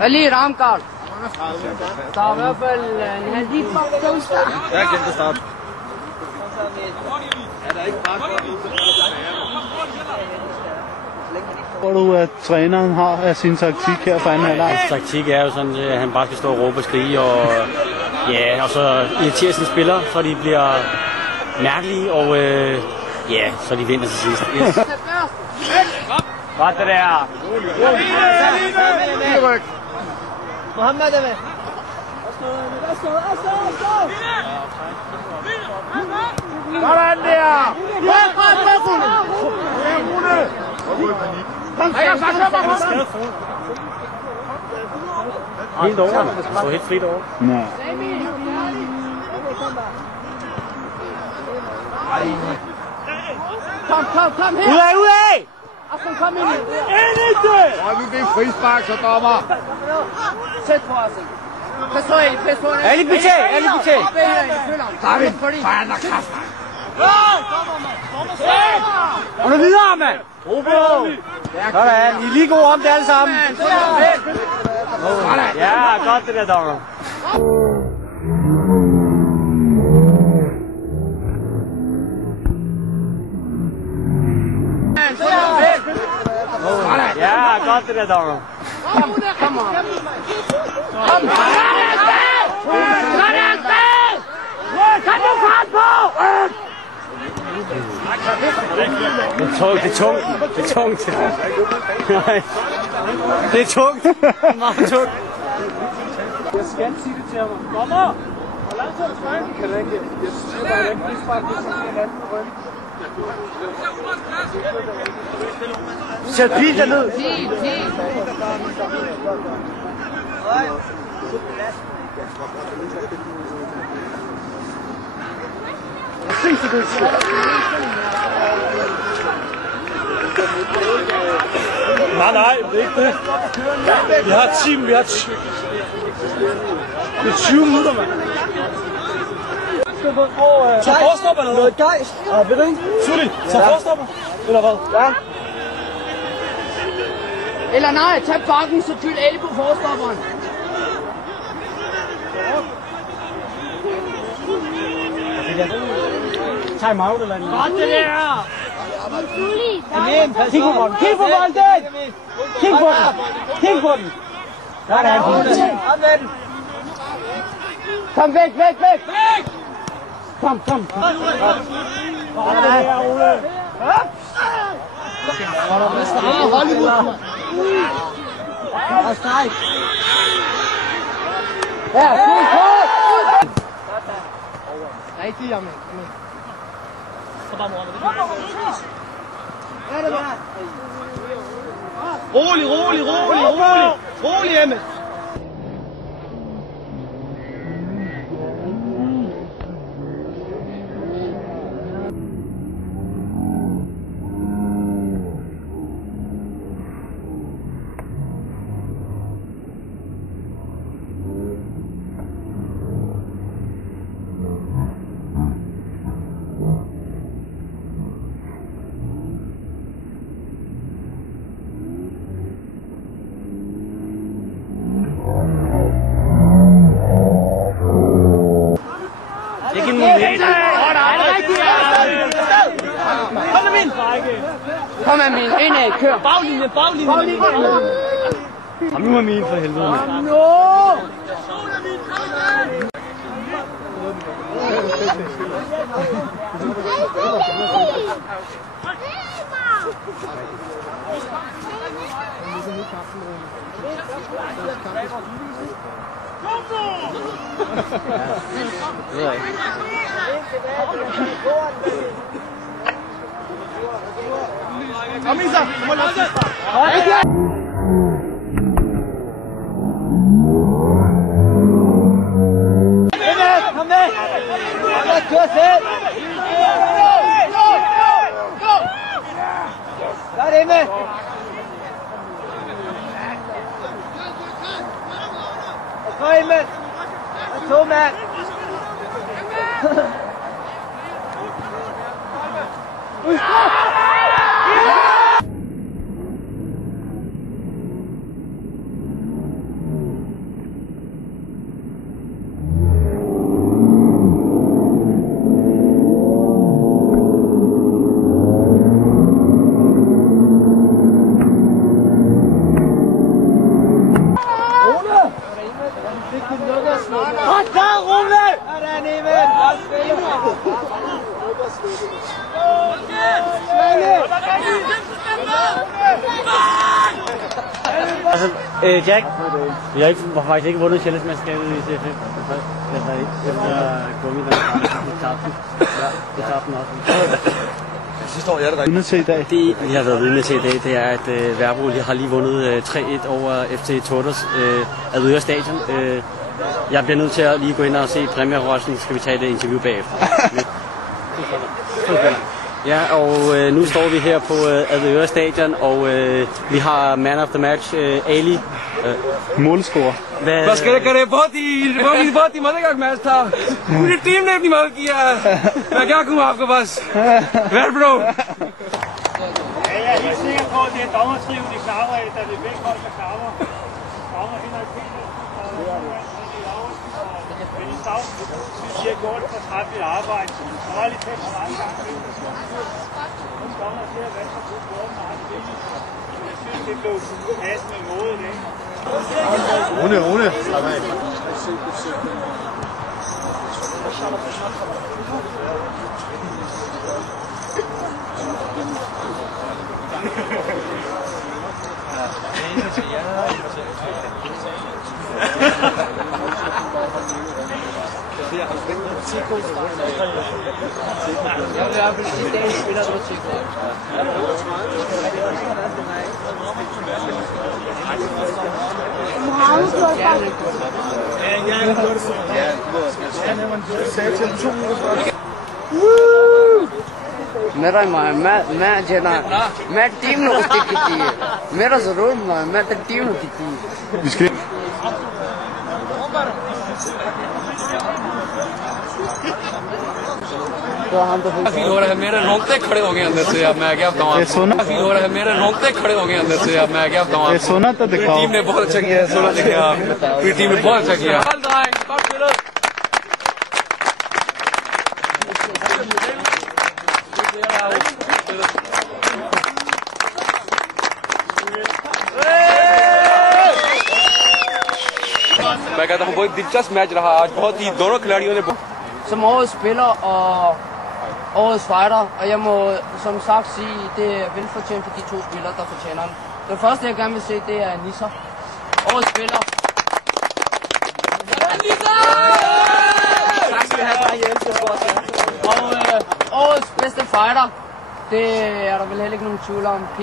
Ali Ramkarl. Der er i hvert fald en halv liter på start. Jeg har kendt start. Er der ikke bare Hvor du, at træneren har af sin taktik her for anden halvleg? Hans taktik er jo sådan, at han bare skal stå og råbe og skrige, og ja, og så irritere sine spillere, så de bliver mærkelige, og ja, så de vinder til sidst. Yes. Godt det der! Mohammed er med. Sådan der! Helt over. Han står helt frit over. Nej. Kom her! Ud af! Aslan, kom ind! Ind i det! Nu bliver frispark, så dommer. Sæt på Aslan. Pas på en. Ali Bité! David, fanden og kraft. Og nu videre, mand! Sådan, I er lige gode om det alle sammen. Ja, godt det der, dommer. Ja, godt det der, dommer. Kom on. Kan du fart på? Det er tungt. Nej. Det er tungt. Meget tungt. Jeg skal sige det til ham. Dommer! Hvor lang tid er det tilbage? Kan det ikke? Jeg siger bare, at det ikke er en anden røn. Sæt pil derned. Nej, det er ikke det. Vi har 10, det er 20 minutter, mand. Så forstopper eller noget gejst. Ja, ved du ikke? Suli, så forstopper. Eller hvad? Ja. Eller nej, tag bakken, så tyld alle på forstopperen. Time out eller noget. Godt det der! Kig på bolden! Kig på den! Der er han. Kom væk! Kom! Hollywood! Ja, rigtig, jamen. Så bare morgen. Rolig, Emil. Kom Amin, indad, kør. Baglinjen. Kom nu Amin for helvede. No! Kom Isa, kom og Kom med! Kør selv! Gør det med! Kom ind med! To mand! Altså, Jack, vi har faktisk ikke vundet Sjællandsmesterskabet i CFF. Efter gummi, der tabte den også. Sidste år, jeg er det vidne til i dag. Det, vi har været vidne til i dag, det er, at Værbro har lige vundet 3-1 over FC Torders Avedøre Stadion. Jeg bliver nødt til at lige gå ind og se præmierrossen. Skal vi tage et interview bagefter? Ja, og nu står vi her på Avedøre Stadion, og vi har man of the match, Ali. Målscorer. बस करे बहुत ही मजेदार मैच था पूरी टीम ने अपनी मदद किया मैं क्या कहूँ आपको बस well bro Jeg er helt sikker på, at det er dommertriven i Klarver, der er det bedste hold med Klarver. Dommer Henrik Petersen og Benny Stav synes, de har gjort et fortræffeligt arbejde. Der var lidt tæt for mange gange. Nogle dommer til at vande sig på bordet meget billigt. Jeg synes, det blev passende måde i dag. Rune. Jeg vil i hvert fald sige, dagens spiller, der var Tico. मेरा मैं जना मैं टीम ने उसकी की है मेरा जरूर मैं तो टीम ने की है फील हो रहा है मेरे रोंगटे खड़े हो गए अंदर से अब मैं क्या बताऊँ आपको फील हो रहा है मेरे रोंगटे खड़े हो गए अंदर से अब मैं क्या बताऊँ आपको सोना तो दिखाओ टीम ने बहुत अच्छा किया है सोना देखिए आप पूरी टीम ने बहुत अच्छा किया मैं कहता हूँ बहुत दिलचस्प मैच रहा आज बहुत ही दोनों खिलाड़ियों ने som årets spiller og årets fighter, og jeg må som sagt sige, det er velfortjent for de to spillere, der fortjener den. Den første, jeg gerne vil se, det er Nisser. Årets spiller. Tak skal du have, der hjælpe for os. Og årets bedste fighter, det er der vel heller ikke nogen tvivl om, P.